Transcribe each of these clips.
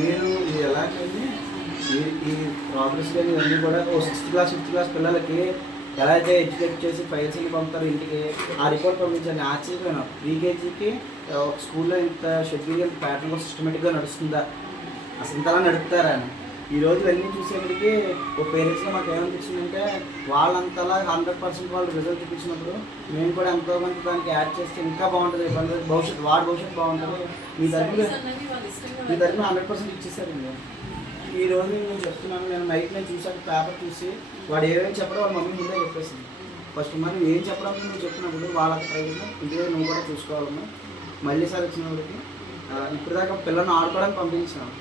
మీరు ఎలాగంటే ఈ ప్రోగ్రెస్ కానీ ఇవన్నీ కూడా ఓ 6th క్లాస్ 5th క్లాస్ పిల్లలకి ఎలా అయితే ఎడ్యుకేట్ చేసి ఫైల్స్ పంపుతారు ఇంటికి, ఆ రిపోర్ట్ పంపించండి. ఆశ్చర్యపోయినా ప్రీకేజీకి స్కూల్లో ఇంత షెడ్యూల్ ప్యాటర్న్ కూడా సిస్టమేటిక్గా నడుస్తుందా, అసలు ఇంతలా నడుపుతారా అని. ఈరోజు ఇవన్నీ చూసేప్పటికి ఓ పేరెంట్స్లో మాకు ఏమనిపించిందంటే వాళ్ళంతలా 100% వాళ్ళు రిజల్ట్ చూపించినప్పుడు మేము కూడా ఎంతోమంది దానికి యాడ్ చేస్తే ఇంకా బాగుంటుంది, భవిష్యత్తు భవిష్యత్తు బాగుంటుంది. మీ తరఫున 100% ఇచ్చేసారండి. ఈ రోజు నేను చెప్తున్నాను, నేను నైట్ నేను చూసాను పేపర్ చూసి వాడు ఏమేమి చెప్పడం వాళ్ళ మమ్మీ ముందే చెప్పేసింది. ఫస్ట్ మరి ఏం చెప్పడం నువ్వు చెప్పినప్పుడు వాళ్ళకి ప్రయోజనం ఇంటి నువ్వు కూడా చూసుకోవాలన్నా. మళ్ళీ సార్ వచ్చినప్పటికి ఇప్పుడు దాకా పిల్లల్ని ఆడుకోవడానికి పంపించాను,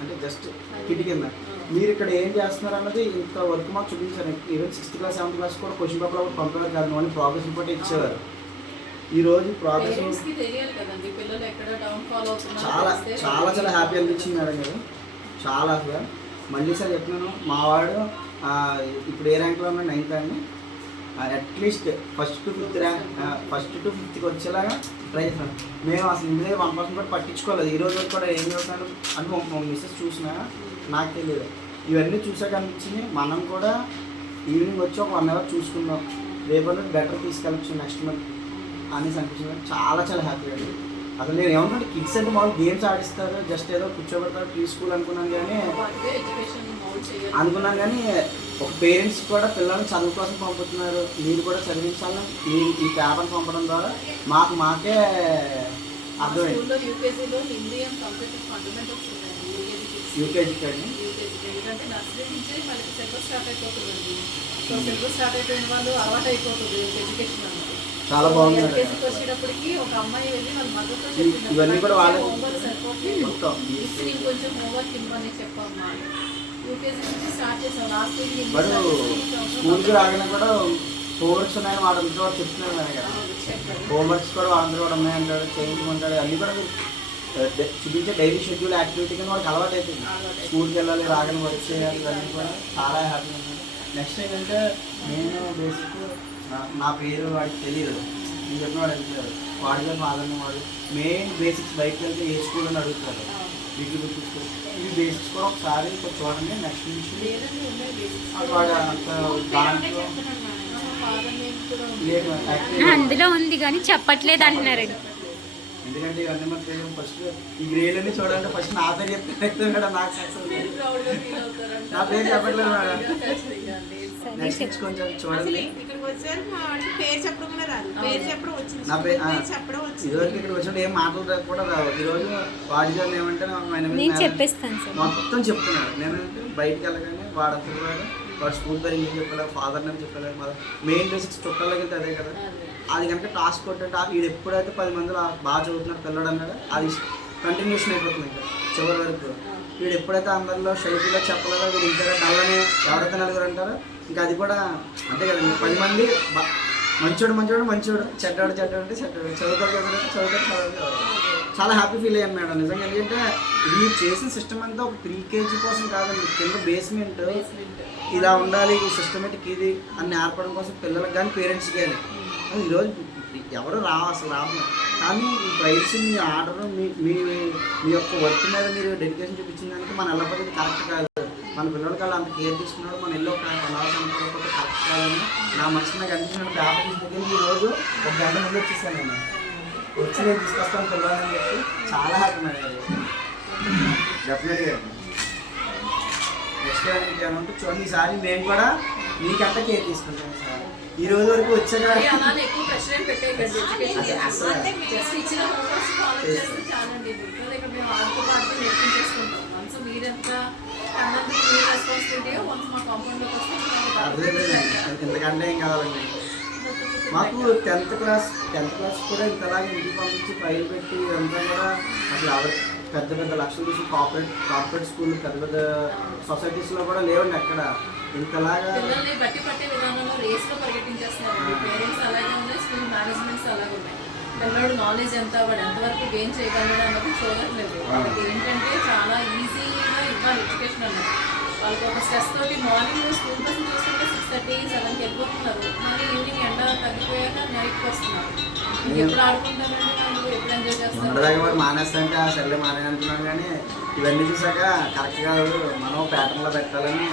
అంటే జస్ట్ కిటి కింద. మీరు ఇక్కడ ఏం చేస్తున్నారు అన్నది ఇంత వర్క్ మాకు చూపించారు. Even 6th class 7th class కూడా క్వశ్చన్ పేపర్ ఒకటి పంపేవారు కాదు, మళ్ళీ ప్రోగ్రెస్ రిపోర్ట్ ఇచ్చేవారు. ఈరోజు ప్రోగ్రెస్ చాలా చాలా చాలా హ్యాపీ అనిపించింది మేడం గారు, చాలా అసలు. మళ్ళీ సార్ చెప్తున్నాను, మా వాడు ఇప్పుడు ఏ ర్యాంక్లో ఉన్నా 9th అండి. అట్లీస్ట్ ఫస్ట్ టు ఫిఫ్త్కి వచ్చేలాగా ట్రై చేస్తాను. మేము అసలు ఇంటి దగ్గర 1% కూడా పట్టించుకోలేదు. ఈ రోజు కూడా ఏం చదువుతాను అంటే మా మిస్సెస్ చూసినా నాకు తెలియదు. ఇవన్నీ చూసాక అనిపించింది మనం కూడా ఈవినింగ్ వచ్చి ఒక 1 hour చూసుకుందాం, రేపటి బెటర్ తీసుకెళ్ళచ్చు నెక్స్ట్ మంత్ అనేసి అనిపించింది. చాలా చాలా హ్యాపీ అండి. అసలు నేను ఏమంటే కిడ్స్ అంటే మామూలు గేమ్స్ ఆడిస్తారు, జస్ట్ ఏదో కూర్చోబెడతారు ప్రీ స్కూల్ అనుకున్నాను కానీ ఒక పేరెంట్స్ కూడా పిల్లల్ని చదువు కోసం పంపుతున్నారు. మీరు కూడా చదివించాలని ఈ పేపర్ పంపడం ద్వారా మాకే అర్థమైంది. యూకేజీ కండి చాలా బాగుంది. ఇవన్నీ కూడా వాళ్ళ బట్ స్కూల్కి రాగానే కూడా హోంవర్క్స్ ఉన్నాయని వాళ్ళందరూ కూడా చెప్తున్నారు కదా, హోంవర్క్స్ కూడా వాళ్ళందరూ కూడా ఉన్నాయంటాడు, చేయించమంటాడు. అన్నీ కూడా చూపించే డైలీ షెడ్యూల్ యాక్టివిటీ కానీ వాళ్ళకి అలవాటు అయిపోయింది. స్కూల్కి వెళ్ళాలి, రాగానే వర్క్ చేయాలి, ఇవన్నీ కూడా చాలా హ్యాపీగా ఉంది. నెక్స్ట్ ఏంటంటే నేను బేసిక్ నా పేరు వాడికి తెలియదు, నేను చెప్పిన వాడు వెళ్తారు, వాడిగా ఫాదర్ని వాడు మెయిన్ బేసిక్స్ బయటకు వెళ్తే ఏ స్కూల్ అని అడుగుతారు. వీటి గుర్తు ఇవి బేసిక్స్ కూడా ఒకసారి చూడండి. నెక్స్ట్ నుంచి వాడు అంత దాంట్లో అందులో ఉంది కానీ చెప్పట్లేదు అంటున్నారండి. ఎందుకంటే ఇవన్నీ మనకి ఫస్ట్ ఈ గ్రేడ్ అన్ని చూడాలంటే ఫస్ట్ నా పేరు చెప్తే మేడం నాకు సక్సెస్. నా పేరు చెప్పట్లేదు మేడం, నెక్స్ట్ కొంచెం చూడండి. ఇదివరకు ఇక్కడ వచ్చినప్పుడు ఏం మాటలు కూడా రావు. ఈరోజు వాడి గారు ఏమంటే మొత్తం చెప్తున్నాడు. నేనంటే బయటకు వెళ్ళగానే వాడంతా వాడు స్కూల్ పేరు ఇంగ్లీష్ చెప్పాలి, ఫాదర్ నేమ్ చెప్పాలి, మెయిన్ బేసిక్స్ చుట్టాలకి అదే కదా. అది కనుక టాస్క్ కొట్టే వీడు ఎప్పుడైతే 10 మందిలో బాగా చదువుతున్నాడు పిల్లడు అన్నాడు, అది కంటిన్యూషన్ అయిపోతుంది ఇంకా చివరి వరకు. వీడు ఎప్పుడైతే అందరిలో షైపులో చెప్పలేదో వీడు ఇంకా డల్లని ఎవరైతే నలుగురు అంటారో ఇంకా అది కూడా అంతే కదా. 10 మంది మంచోడు చెడ్డాడు అంటే చెడ్డాడు, చదువుతాడు. చాలా హ్యాపీ ఫీల్ అయ్యాను మేడం నిజంగా. ఎందుకంటే ఇది మీరు చేసిన సిస్టమ్ అంతా ఒక ప్రీకేజీ కోసం కాదండి, కింద బేస్మెంట్ ఇలా ఉండాలి, ఈ సిస్టమేటిక్ ఇది అని నేర్పడం కోసం పిల్లలకు కానీ పేరెంట్స్కి కానీ. ఈరోజు ఎవరు అసలు రాదు. కానీ ఈ ప్రైస్ మీ ఆర్డర్ మీ యొక్క వర్క్ మీద మీరు డెడికేషన్ చూపించిన దానికి మన వెళ్ళకపోతే కరెక్ట్ కాదు. మన పిల్లలకి వాళ్ళు అంత కేర్ తీసుకున్నాడు, మన ఇల్లు ఒక అనుకోకపోతే కరెక్ట్ కాదని నా మనసు నాకు అనిపించిన పేపర్ తీసుకెళ్ళి ఈరోజు 1 గంట ముందు వచ్చేసాను. నేను వచ్చి నేను తీసుకొస్తాను పిల్లలని చెప్పి చాలా హ్యాపీ మేడం. డెఫినెట్గా నెక్స్ట్ ఏమంటే చూడండి, ఈసారి మేము కూడా మీకంటే కేర్ తీసుకుంటాం. సార్ ఈ రోజు వరకు వచ్చాక ఎందుకంటే ఏం కావాలండి. మాకు 10th క్లాస్ కూడా ఇంతలాగా ఇంటికి పంపించి ఫైల్ పెట్టి ఇదంతా కూడా అసలు పెద్ద లక్షలు తీసి కార్పొరేట్ స్కూల్ పెద్ద సొసైటీస్లో కూడా లేవండి ఎక్కడ ఇంతలాగా. పిల్లడు నాలెడ్జ్ ఎంత, వాడు ఎంతవరకు గెయిన్ చేయగలడు అన్నది చూడట్లేదు. వాళ్ళకి ఏంటంటే చాలా ఈజీగా ఇవ్వాలి ఎడ్యుకేషన్ అన్నది. వాళ్ళకి ఒక స్ట్రెస్ తోటి మార్నింగ్ స్కూల్ బస్ని చూస్తుంటే 6:30, 7కి వెళ్ళిపోతున్నారు. మళ్ళీ ఈవినింగ్ ఎండ తగ్గిపోయాక నైట్కి వస్తున్నారు. ఎప్పుడు ఆడుకుంటారండి వాళ్ళు? ఎప్పుడు ఎంజాయ్ చేస్తారు? మొన్నటిదాకా మరి మానేస్తాంటే ఆ సెల్లే మానేయంటున్నాను, కానీ ఇవన్నీ చూసాక కరెక్ట్ కాదు, మనం ప్యాటర్న్లో పెట్టాలని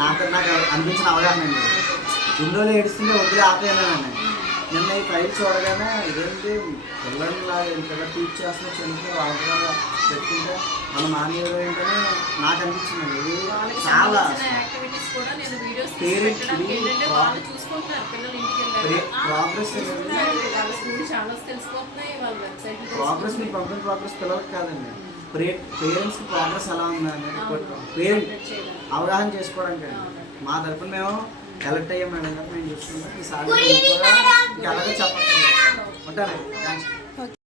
నాకు అనిపించిన అవగాహన అండి. ఇన్ని రోజులు ఏడుస్తుంటే వదిలే ఆపేయాలని. నిన్న ఈ ఫైల్ చూడగానే ఇదేంటి పిల్లల్ని ఇంతగా టీచ్ చేస్తున్న చిన్న వాళ్ళ పెట్టుకుంటే మన మానేయడం ఏంటని నాకు అనిపించింది. ఇది చాలా యాక్టివిటీస్ కూడా నేను వీడియోస్ పేరెంట్స్ ఏంటంటే వాళ్ళు చూసుకుంటున్నారు పిల్లలు ఇంటికి వెళ్ళారు. ప్రోగ్రెస్ వాళ్ళ స్కూల్ ఛానల్స్ తెలిసిపోతున్నాయి, వాళ్ళ వెబ్సైట్ ప్రోగ్రెస్ మీరు పంపిన ప్రోగ్రెస్ పిల్లలకి కాదండి, పేరెంట్స్కి ప్రోగ్రెస్ ఎలా ఉందని పేరెంట్ అవగాహన చేసుకోవడానికి. మా తరపున మేము కలెక్ట్ అయ్యాం మేడం గారు, మేము చూసుకుంటాం. ఈసారి అలాగే చెప్పండి. ఉంటానండి, థ్యాంక్స్.